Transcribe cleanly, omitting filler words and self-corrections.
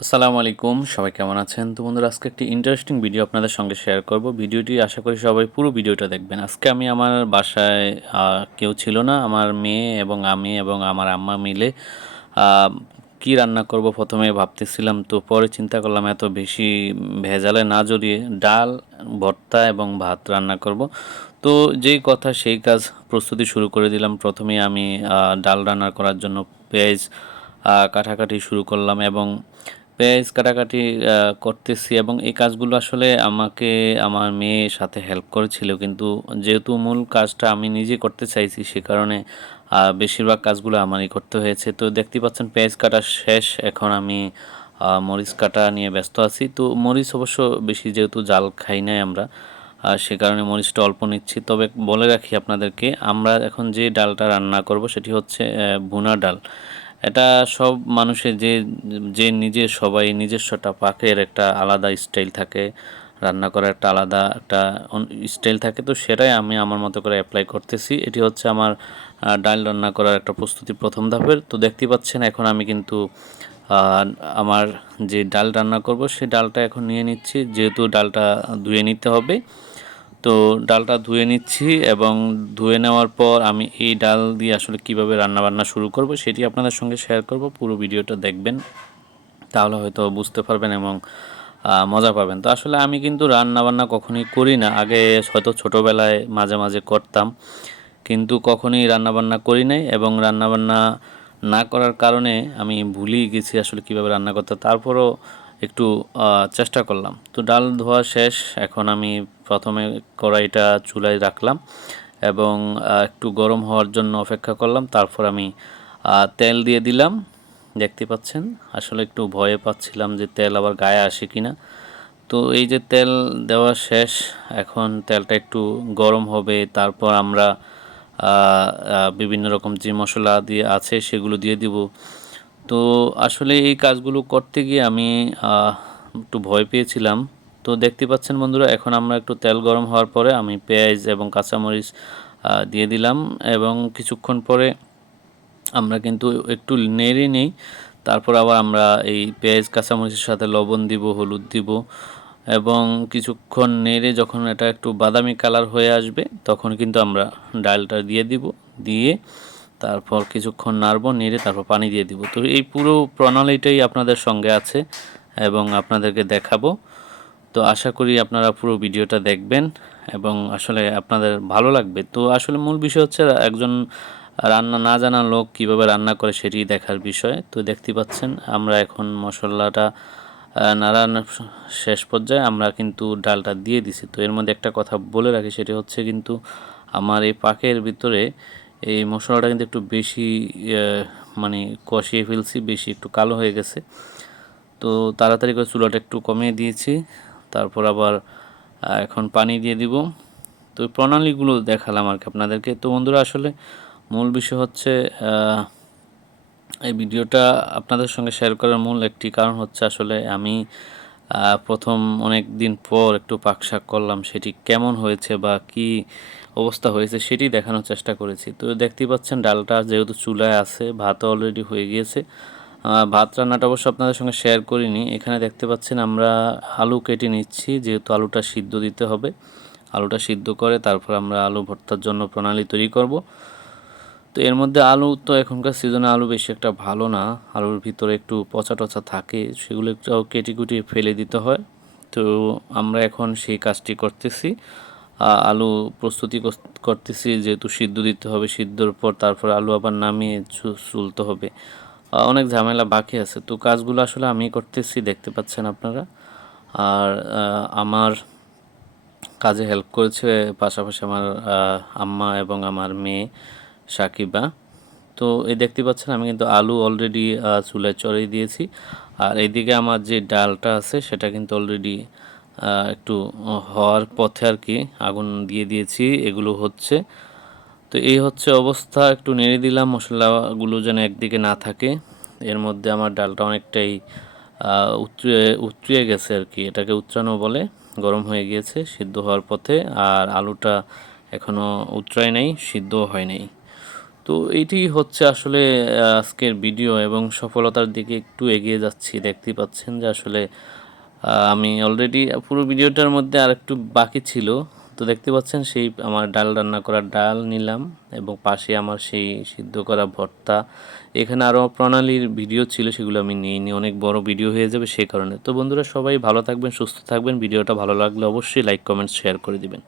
আসসালামু আলাইকুম, সবাই কেমন আছেন? তো বন্ধুরা, আজকে একটি ইন্টারেস্টিং ভিডিও আপনাদের সঙ্গে শেয়ার করব। ভিডিওটি আশা করি সবাই পুরো ভিডিওটা দেখবেন। আজকে আমি আমার বাসায় কেউ ছিল না, আমার মেয়ে এবং আমি এবং আমার আম্মা মিলে কি রান্না করব প্রথমে ভাবতেছিলাম, তো পরে চিন্তা করলাম এত বেশি ভেজালে না জড়িয়ে ডাল, ভর্তা এবং ভাত রান্না করব। তো যেই কথা সেই কাজ, প্রস্তুতি শুরু করে দিলাম। প্রথমেই আমি ডাল রান্না করার জন্য পেঁয়াজ কাটাকাটি শুরু করলাম এবং পেঁয়াজ কাটাকাটি করতেছি এবং এই কাজগুলো আসলে আমাকে আমার মেয়ের সাথে হেল্প করেছিল, কিন্তু যেহেতু মূল কাজটা আমি নিজে করতে চাইছি সে কারণে বেশিরভাগ কাজগুলো আমারই করতে হয়েছে। তো দেখতে পাচ্ছেন পেঁয়াজ কাটা শেষ, এখন আমি মরিচ কাটা নিয়ে ব্যস্ত আছি। তো মরিচ অবশ্য বেশি, যেহেতু জাল খাই নাই আমরা, সে কারণে মরিচটা অল্প নিচ্ছি। তবে বলে রাখি আপনাদেরকে, আমরা এখন যে ডালটা রান্না করব সেটি হচ্ছে ভুনা ডাল। এটা সব মানুষের যে যে নিজের সবাই নিজস্ব একটা পাকের একটা আলাদা স্টাইল থাকে, রান্না করার একটা আলাদা একটা স্টাইল থাকে। তো সেটাই আমি আমার মতো করে অ্যাপ্লাই করতেছি। এটি হচ্ছে আমার ডাল রান্না করার একটা প্রস্তুতি প্রথম ধাপের। তো দেখতে পাচ্ছেন এখন আমি কিন্তু আমার যে ডাল রান্না করব সেই ডালটা এখন নিয়ে নিচ্ছি, যেহেতু ডালটা ধুয়ে নিতে হবে। তো ডালটা ধুয়ে নিচ্ছি এবং ধুয়ে নেওয়ার পর আমি এই ডাল দিয়ে আসলে কিভাবে রান্নাবান্না শুরু করব সেটি আপনাদের সঙ্গে শেয়ার করব। পুরো ভিডিওটা দেখবেন, তাহলে হয়তো বুঝতে পারবেন এবং মজা পাবেন। তো আসলে আমি কিন্তু রান্নাবান্না কখনোই করি না, আগে হয়তো ছোটোবেলায় মাঝে মাঝে করতাম, কিন্তু কখনোই রান্নাবান্না করি নাই এবং রান্নাবান্না না করার কারণে আমি ভুলেই গেছি আসলে কীভাবে রান্না করতে। তারপরও একটু চেষ্টা করলাম। তো ডাল ধোয়া শেষ, এখন আমি প্রথমে কড়াইটা চুলায় রাখলাম এবং একটু গরম হওয়ার জন্য অপেক্ষা করলাম। তারপর আমি তেল দিয়ে দিলাম। দেখতে পাচ্ছেন, আসলে একটু ভয়ে পাচ্ছিলাম যে তেল আবার গায়ে আসে কিনা। তো এই যে তেল দেওয়া শেষ, এখন তেলটা একটু গরম হবে, তারপর আমরা বিভিন্ন রকম যে মশলা দিয়ে আছে সেগুলো দিয়ে দিব। তো আসলে এই কাজগুলো করতে গিয়ে আমি একটু ভয় পেয়েছিলাম। তো দেখতে পাচ্ছেন বন্ধুরা, এখন আমরা একটু তেল গরম হওয়ার পরে আমি পেঁয়াজ এবং কাঁচামরিচ দিয়ে দিলাম এবং কিছুক্ষণ পরে আমরা কিন্তু একটু নেড়ে নিই। তারপর আবার আমরা এই পেঁয়াজ কাঁচামরিচের সাথে লবণ দিব, হলুদ দিব এবং কিছুক্ষণ নেড়ে যখন এটা একটু বাদামি কালার হয়ে আসবে তখন কিন্তু আমরা ডালটা দিয়ে দিব। দিয়ে তারপর কিছুক্ষণ নাড়বো, নেড়ে তারপর পানি দিয়ে দিব। তো এই পুরো প্রণালীটাই আপনাদের সঙ্গে আছে এবং আপনাদেরকে দেখাবো। তো আশা করি আপনারা পুরো ভিডিওটা দেখবেন এবং আসলে আপনাদের ভালো লাগবে। তো আসলে মূল বিষয় হচ্ছে একজন রান্না না জানা লোক কীভাবে রান্না করে সেটি দেখার বিষয়। তো দেখতে পাচ্ছেন আমরা এখন মশলাটা নাড়ানোর শেষ পর্যায়ে আমরা কিন্তু ডালটা দিয়ে দিছি। তো এর মধ্যে একটা কথা বলে রাখি, সেটি হচ্ছে কিন্তু আমার এই পাকের ভিতরে এই মশলাটা কিন্তু একটু বেশি মানে কষিয়ে ফেলছি, বেশি একটু কালো হয়ে গেছে। তো তাড়াতাড়ি করে চুলাটা একটু কমিয়ে দিয়েছি। তারপর আবার এখন পানি দিয়ে দিব। তো এই প্রণালীগুলো দেখালাম আর কি আপনাদেরকে। তো বন্ধুরা, আসলে মূল বিষয় হচ্ছে এই ভিডিওটা আপনাদের সঙ্গে শেয়ার করার মূল একটি কারণ হচ্ছে আসলে আমি প্রথম অনেক দিন পর একটু পাকশাক করলাম, সেটি কেমন হয়েছে বা কি অবস্থা হয়েছে সেটি দেখানোর চেষ্টা করেছি। তো দেখতেই পাচ্ছেন ডালটা যেহেতু চুলায় আছে, ভাতও অলরেডি হয়ে গিয়েছে। ভাত রান্নাটা অবশ্য আপনাদের সঙ্গে শেয়ার করিনি। এখানে দেখতে পাচ্ছেন আমরা আলু কেটে নিচ্ছি, যেহেতু আলুটা সিদ্ধ দিতে হবে। আলুটা সিদ্ধ করে তারপর আমরা আলু ভর্তার জন্য প্রণালী তৈরি করব। তো এর মধ্যে আলু তো এখনকার সিজনে আলু বেশি একটা ভালো না, আলুর ভিতরে একটু পচা টচা থাকে, সেগুলো একটু কেটে কুটিয়ে ফেলে দিতে হয়। তো আমরা এখন সেই কাজটি করতেছি, আলু প্রস্তুতি করতেছি, যেহেতু সিদ্ধ দিতে হবে, সিদ্ধর পর তারপর আলু আবার নামিয়ে চুলতে হবে, অনেক ঝামেলা বাকি আছে। তো কাজগুলো আসলে আমি করতেছি, দেখতে পাচ্ছেন আপনারা। আর আমার কাজে হেল্প করেছে পাশাপাশি আমার আম্মা এবং আমার মেয়ে সাকিবা। তো এই দেখতে পাচ্ছেন আমি কিন্তু আলু অলরেডি চুলায় চড়িয়ে দিয়েছি, আর এইদিকে আমার যে ডালটা আছে সেটা কিন্তু অলরেডি একটু হওয়ার পথে আর কি, আগুন দিয়ে দিয়েছি, এগুলো হচ্ছে। তো এই হচ্ছে অবস্থা, একটু নেড়ে দিলাম মশলাগুলো যেন একদিকে না থাকে। এর মধ্যে আমার ডালটা অনেকটাই উতরিয়ে গেছে আর কি, এটাকে উতরানো বলে, গরম হয়ে গিয়েছে, সিদ্ধ হওয়ার পথে। আর আলুটা এখনও উতরায় নাই, সিদ্ধও হয় নাই। তো এইটি হচ্ছে আসলে আজকের ভিডিও, এবং সফলতার দিকে একটু এগিয়ে যাচ্ছি। দেখতেই পাচ্ছেন যে আসলে আমি অলরেডি পুরো ভিডিওটার মধ্যে আরেকটু বাকি ছিল। তো দেখতে পাচ্ছেন সেই আমার ডাল রান্না করা ডাল নিলাম, এবং পাশে আমার সেই সিদ্ধ করা ভর্তা। এখানে আরও প্রণালীর ভিডিও ছিল, সেগুলো আমি নিইনি, অনেক বড় ভিডিও হয়ে যাবে সে কারণে। তো বন্ধুরা, সবাই ভালো থাকবেন, সুস্থ থাকবেন। ভিডিওটা ভালো লাগলে অবশ্যই লাইক, কমেন্ট, শেয়ার করে দিবেন।